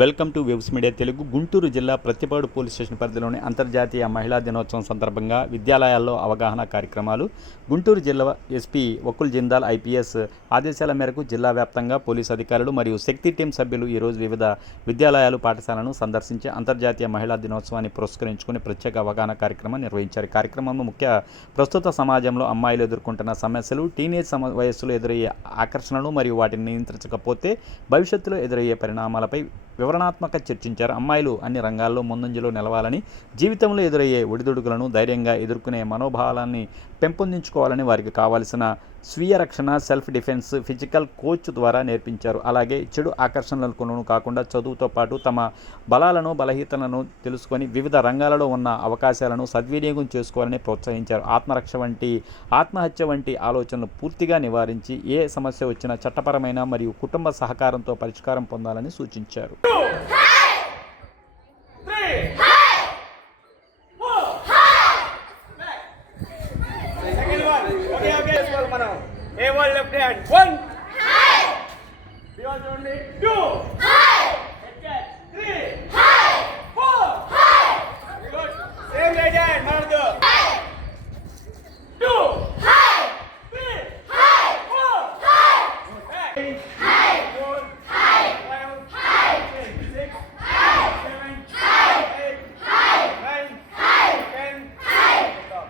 Welcome to waves media Telugu. Guntur జిల్లా Prathipadu police station పరిధిలోని అంతర్జాతీయ మహిళా దినోత్సవం సందర్భంగా విద్యాలయాల్లో అవగాహన కార్యక్రమాలు. గుంటూరు జిల్లా ఎస్పీ వకుల్ జిందాల్ ఐపీఎస్ ఆదేశాల మేరకు జిల్లా వ్యాప్తంగా పోలీసు అధికారులు మరియు శక్తి టీం సభ్యులు ఈరోజు వివిధ విద్యాలయాలు, పాఠశాలను సందర్శించి అంతర్జాతీయ మహిళా దినోత్సవాన్ని పురస్కరించుకుని ప్రత్యేక అవగాహన కార్యక్రమం నిర్వహించారు. కార్యక్రమంలో ప్రస్తుత సమాజంలో అమ్మాయిలు ఎదుర్కొంటున్న సమస్యలు, టీనేజ్ వయస్సులో ఎదురయ్యే ఆకర్షణలు మరియు వాటిని నియంత్రించకపోతే భవిష్యత్తులో ఎదురయ్యే పరిణామాలపై వివరణాత్మక చర్చించారు. అమ్మాయిలు అన్ని రంగాల్లో ముందంజలో నిలవాలని, జీవితంలో ఎదురయ్యే ఒడిదుడుకులను ధైర్యంగా ఎదుర్కొనే మనోభావాలని పెంపొందించుకోవాలని వారికి కావాల్సిన స్వీయ రక్షణ, సెల్ఫ్ డిఫెన్స్, ఫిజికల్ కోచ్ ద్వారా నేర్పించారు. అలాగే చెడు ఆకర్షణలకు కాకుండా చదువుతో పాటు తమ బలాలను, బలహీనతలను తెలుసుకొని వివిధ రంగాలలో ఉన్న అవకాశాలను సద్వినియోగం చేసుకోవాలని ప్రోత్సహించారు. ఆత్మహత్య వంటి ఆలోచనలు పూర్తిగా నివారించి ఏ సమస్య వచ్చినా చట్టపరమైన మరియు కుటుంబ సహకారంతో పరిష్కారం పొందాలని సూచించారు. A1 left hand. 1. Hi. Beyond only 2. Hi. 3. Hi. 4. Hi. Very good. Same right hand. Another. Hi. 2. Hi. 3. Hi. 4. Hi. Hi. 4. Hi. 5. Hi. 6. Hi. 7. Hi. 8. Hi. 9. Hi. 10. Hi. Stop.